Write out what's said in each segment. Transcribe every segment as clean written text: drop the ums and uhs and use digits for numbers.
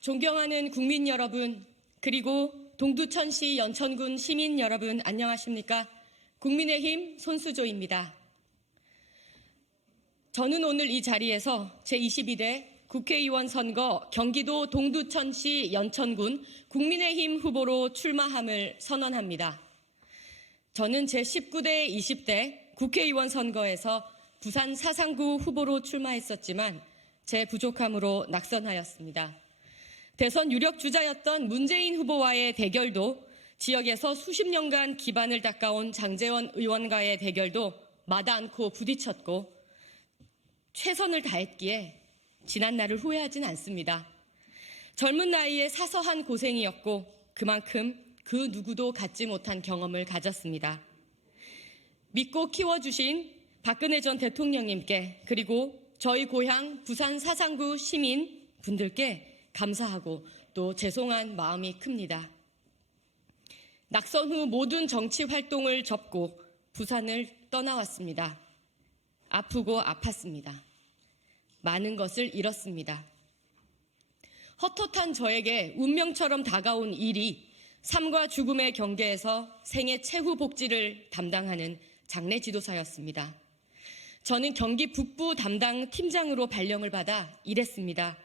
존경하는 국민 여러분, 그리고 동두천시 연천군 시민 여러분, 안녕하십니까? 국민의힘 손수조입니다. 저는 오늘 이 자리에서 제22대 국회의원 선거 경기도 동두천시 연천군 국민의힘 후보로 출마함을 선언합니다. 저는 제19대 20대 국회의원 선거에서 부산 사상구 후보로 출마했었지만 제 부족함으로 낙선하였습니다. 대선 유력 주자였던 문재인 후보와의 대결도, 지역에서 수십 년간 기반을 닦아온 장제원 의원과의 대결도 마다 않고 부딪혔고 최선을 다했기에 지난 날을 후회하진 않습니다. 젊은 나이에 사서한 고생이었고 그만큼 그 누구도 갖지 못한 경험을 가졌습니다. 믿고 키워주신 박근혜 전 대통령님께, 그리고 저희 고향 부산 사상구 시민 분들께 감사하고 또 죄송한 마음이 큽니다. 낙선 후 모든 정치 활동을 접고 부산을 떠나왔습니다. 아프고 아팠습니다. 많은 것을 잃었습니다. 헛헛한 저에게 운명처럼 다가온 일이 삶과 죽음의 경계에서 생애 최후 복지를 담당하는 장례 지도사였습니다. 저는 경기 북부 담당 팀장으로 발령을 받아 일했습니다.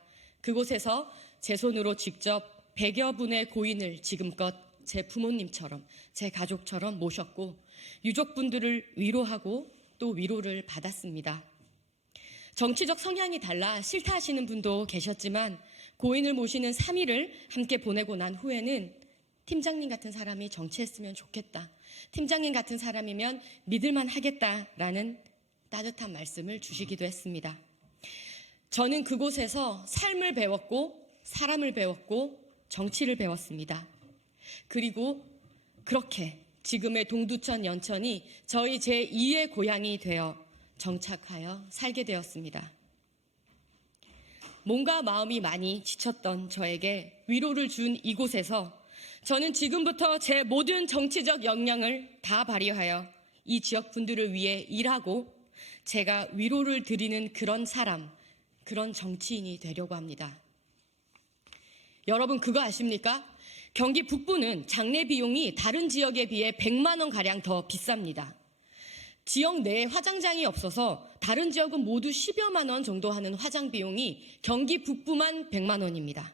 그곳에서 제 손으로 직접 100여 분의 고인을 지금껏 제 부모님처럼, 제 가족처럼 모셨고 유족분들을 위로하고 또 위로를 받았습니다. 정치적 성향이 달라 싫다 하시는 분도 계셨지만 고인을 모시는 3일을 함께 보내고 난 후에는 팀장님 같은 사람이 정치했으면 좋겠다, 팀장님 같은 사람이면 믿을만 하겠다라는 따뜻한 말씀을 주시기도 했습니다. 저는 그곳에서 삶을 배웠고 사람을 배웠고 정치를 배웠습니다. 그리고 그렇게 지금의 동두천 연천이 저희 제2의 고향이 되어 정착하여 살게 되었습니다. 몸과 마음이 많이 지쳤던 저에게 위로를 준 이곳에서 저는 지금부터 제 모든 정치적 역량을 다 발휘하여 이 지역 분들을 위해 일하고 제가 위로를 드리는 그런 사람, 그런 정치인이 되려고 합니다. 여러분 그거 아십니까? 경기 북부는 장례 비용이 다른 지역에 비해 100만 원가량 더 비쌉니다. 지역 내에 화장장이 없어서 다른 지역은 모두 10여만 원 정도 하는 화장 비용이 경기 북부만 100만 원입니다.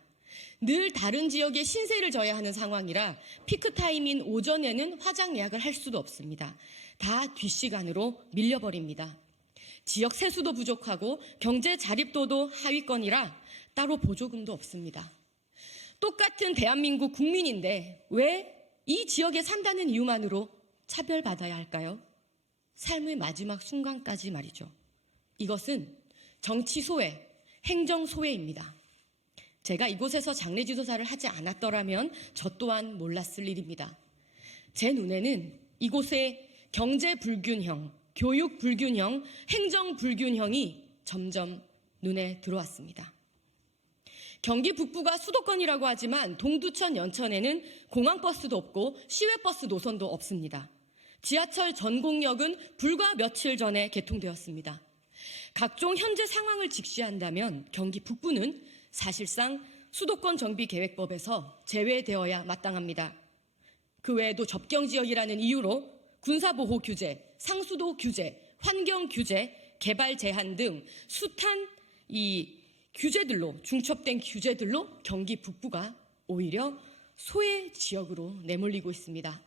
늘 다른 지역에 신세를 져야 하는 상황이라 피크타임인 오전에는 화장 예약을 할 수도 없습니다. 다 뒷시간으로 밀려버립니다. 지역 세수도 부족하고 경제 자립도도 하위권이라 따로 보조금도 없습니다. 똑같은 대한민국 국민인데 왜 이 지역에 산다는 이유만으로 차별받아야 할까요? 삶의 마지막 순간까지 말이죠. 이것은 정치 소외, 행정 소외입니다. 제가 이곳에서 장례 지도사를 하지 않았더라면 저 또한 몰랐을 일입니다. 제 눈에는 이곳의 경제 불균형, 교육 불균형, 행정 불균형이 점점 눈에 들어왔습니다. 경기 북부가 수도권이라고 하지만 동두천 연천에는 공항버스도 없고 시외버스 노선도 없습니다. 지하철 전곡역은 불과 며칠 전에 개통되었습니다. 각종 현재 상황을 직시한다면 경기 북부는 사실상 수도권 정비계획법에서 제외되어야 마땅합니다. 그 외에도 접경지역이라는 이유로 군사보호 규제, 상수도 규제, 환경 규제, 개발 제한 등 숱한 이 규제들로, 중첩된 규제들로 경기 북부가 오히려 소외 지역으로 내몰리고 있습니다.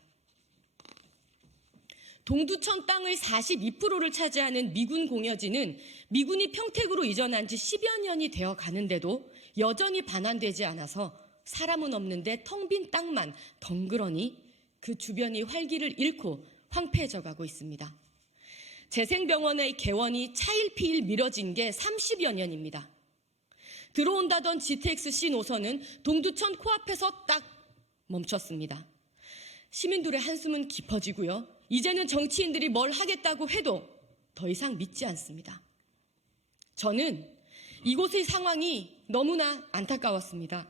동두천 땅의 42%를 차지하는 미군 공여지는 미군이 평택으로 이전한 지 10여 년이 되어 가는데도 여전히 반환되지 않아서 사람은 없는데 텅 빈 땅만 덩그러니 그 주변이 활기를 잃고 황폐해져 가고 있습니다. 재생병원의 개원이 차일피일 미뤄진 게 30여 년입니다. 들어온다던 GTX-C 노선은 동두천 코앞에서 딱 멈췄습니다. 시민들의 한숨은 깊어지고요. 이제는 정치인들이 뭘 하겠다고 해도 더 이상 믿지 않습니다. 저는 이곳의 상황이 너무나 안타까웠습니다.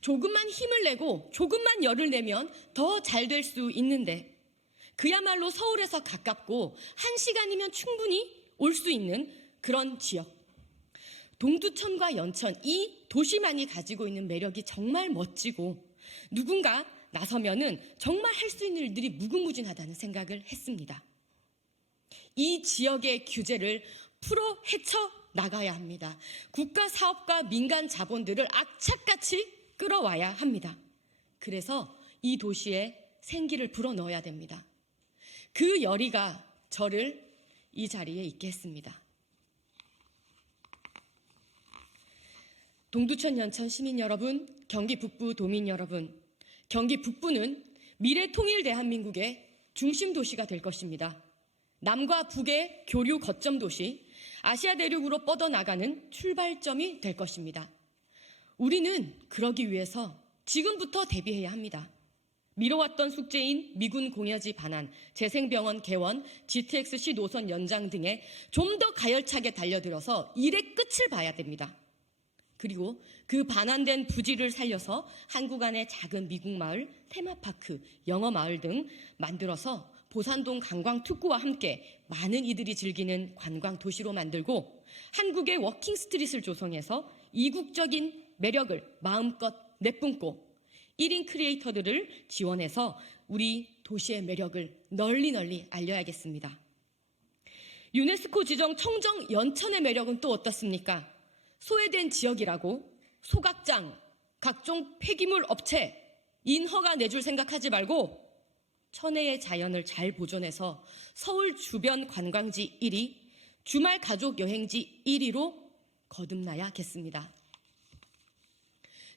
조금만 힘을 내고 조금만 열을 내면 더 잘 될 수 있는데 그야말로 서울에서 가깝고 1시간이면 충분히 올 수 있는 그런 지역. 동두천과 연천, 이 도시만이 가지고 있는 매력이 정말 멋지고 누군가 나서면은 정말 할 수 있는 일들이 무궁무진하다는 생각을 했습니다. 이 지역의 규제를 풀어 헤쳐 나가야 합니다. 국가 사업과 민간 자본들을 악착같이 끌어와야 합니다. 그래서 이 도시에 생기를 불어넣어야 됩니다. 그 열의가 저를 이 자리에 있게 했습니다. 동두천 연천 시민 여러분, 경기 북부 도민 여러분, 경기 북부는 미래 통일 대한민국의 중심 도시가 될 것입니다. 남과 북의 교류 거점 도시, 아시아 대륙으로 뻗어나가는 출발점이 될 것입니다. 우리는 그러기 위해서 지금부터 대비해야 합니다. 미뤄왔던 숙제인 미군 공여지 반환, 재생병원 개원, GTX-C 노선 연장 등에 좀 더 가열차게 달려들어서 일의 끝을 봐야 됩니다. 그리고 그 반환된 부지를 살려서 한국 안의 작은 미국 마을, 테마파크, 영어 마을 등 만들어서 보산동 관광특구와 함께 많은 이들이 즐기는 관광 도시로 만들고 한국의 워킹 스트릿을 조성해서 이국적인 매력을 마음껏 내뿜고 1인 크리에이터들을 지원해서 우리 도시의 매력을 널리 알려야겠습니다. 유네스코 지정 청정 연천의 매력은 또 어떻습니까? 소외된 지역이라고 소각장, 각종 폐기물 업체, 인허가 내줄 생각하지 말고 천혜의 자연을 잘 보존해서 서울 주변 관광지 1위, 주말 가족 여행지 1위로 거듭나야겠습니다.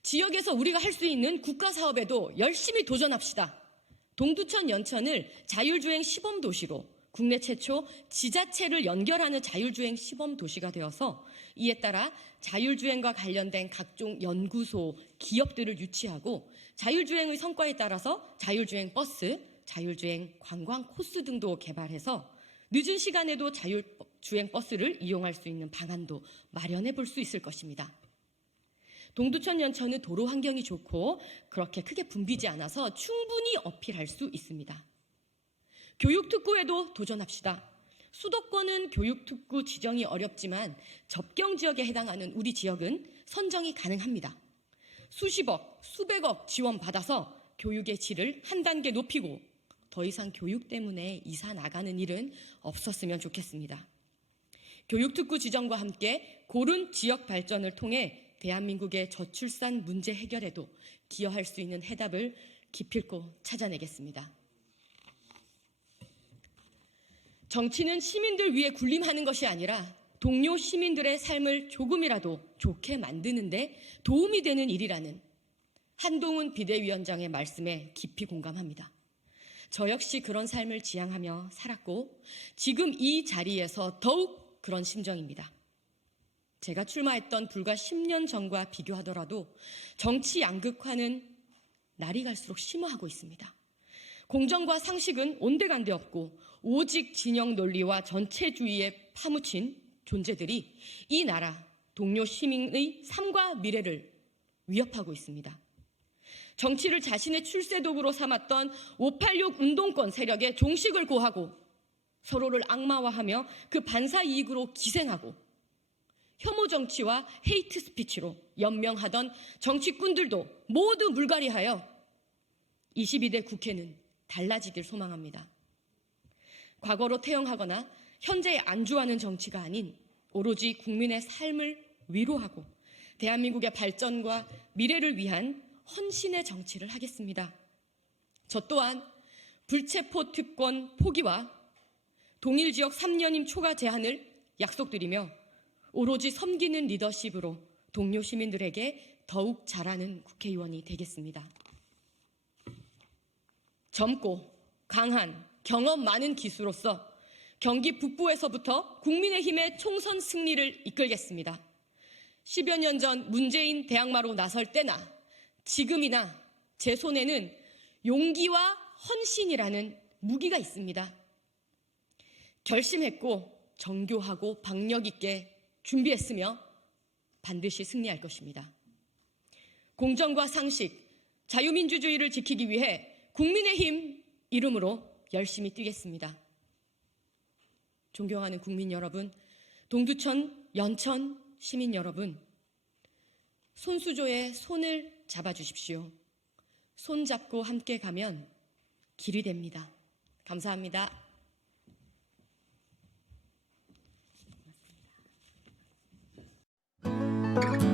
지역에서 우리가 할 수 있는 국가 사업에도 열심히 도전합시다. 동두천 연천을 자율주행 시범도시로 국내 최초 지자체를 연결하는 자율주행 시범도시가 되어서 이에 따라 자율주행과 관련된 각종 연구소, 기업들을 유치하고 자율주행의 성과에 따라서 자율주행 버스, 자율주행 관광 코스 등도 개발해서 늦은 시간에도 자율주행 버스를 이용할 수 있는 방안도 마련해 볼 수 있을 것입니다. 동두천 연천은 도로 환경이 좋고 그렇게 크게 붐비지 않아서 충분히 어필할 수 있습니다. 교육특구에도 도전합시다. 수도권은 교육특구 지정이 어렵지만 접경 지역에 해당하는 우리 지역은 선정이 가능합니다. 수십억, 수백억 지원받아서 교육의 질을 한 단계 높이고 더 이상 교육 때문에 이사 나가는 일은 없었으면 좋겠습니다. 교육특구 지정과 함께 고른 지역 발전을 통해 대한민국의 저출산 문제 해결에도 기여할 수 있는 해답을 기필코 찾아내겠습니다. 정치는 시민들 위해 군림하는 것이 아니라 동료 시민들의 삶을 조금이라도 좋게 만드는데 도움이 되는 일이라는 한동훈 비대위원장의 말씀에 깊이 공감합니다. 저 역시 그런 삶을 지향하며 살았고 지금 이 자리에서 더욱 그런 심정입니다. 제가 출마했던 불과 10년 전과 비교하더라도 정치 양극화는 날이 갈수록 심화하고 있습니다. 공정과 상식은 온데간데 없고 오직 진영 논리와 전체주의에 파묻힌 존재들이 이 나라 동료 시민의 삶과 미래를 위협하고 있습니다. 정치를 자신의 출세도구로 삼았던 586 운동권 세력에 종식을 고하고 서로를 악마화하며 그 반사 이익으로 기생하고 혐오 정치와 헤이트 스피치로 연명하던 정치꾼들도 모두 물갈이하여 22대 국회는 달라지길 소망합니다. 과거로 태영하거나 현재에 안주하는 정치가 아닌 오로지 국민의 삶을 위로하고 대한민국의 발전과 미래를 위한 헌신의 정치를 하겠습니다. 저 또한 불체포 특권 포기와 동일지역 3년임 초과 제한을 약속드리며 오로지 섬기는 리더십으로 동료 시민들에게 더욱 잘하는 국회의원이 되겠습니다. 젊고 강한 경험 많은 기수로서 경기 북부에서부터 국민의힘의 총선 승리를 이끌겠습니다. 10여 년 전 문재인 대항마로 나설 때나 지금이나 제 손에는 용기와 헌신이라는 무기가 있습니다. 결심했고 정교하고 박력 있게 준비했으며 반드시 승리할 것입니다. 공정과 상식, 자유민주주의를 지키기 위해 국민의힘 이름으로 열심히 뛰겠습니다. 존경하는 국민 여러분, 동두천, 연천 시민 여러분, 손수조의 손을 잡아주십시오. 손 잡고 함께 가면 길이 됩니다. 감사합니다. 고맙습니다.